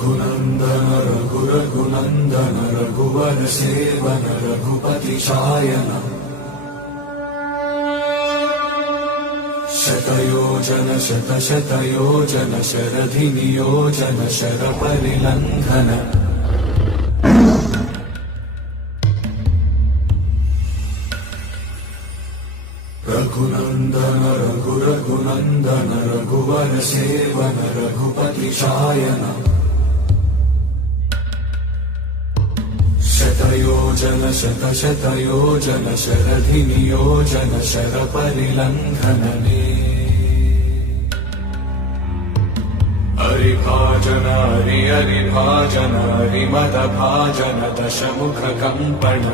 रघुनन्दन रघुरघुनन्दन रघुवर seven Raghupati Shayan शतयोजन शतशतयोजन शरधि नियोजन शरपरिलङ्घन रघुनन्दन रघुरघुनन्दन रघुवर seven Raghupati Shayan शतयोजन शतशतयोजन शरधि नियोजन शरपरिलङ्घनने हरिभाजन हरिहरिभाजन हरिमदभाजन दशमुख कम्पण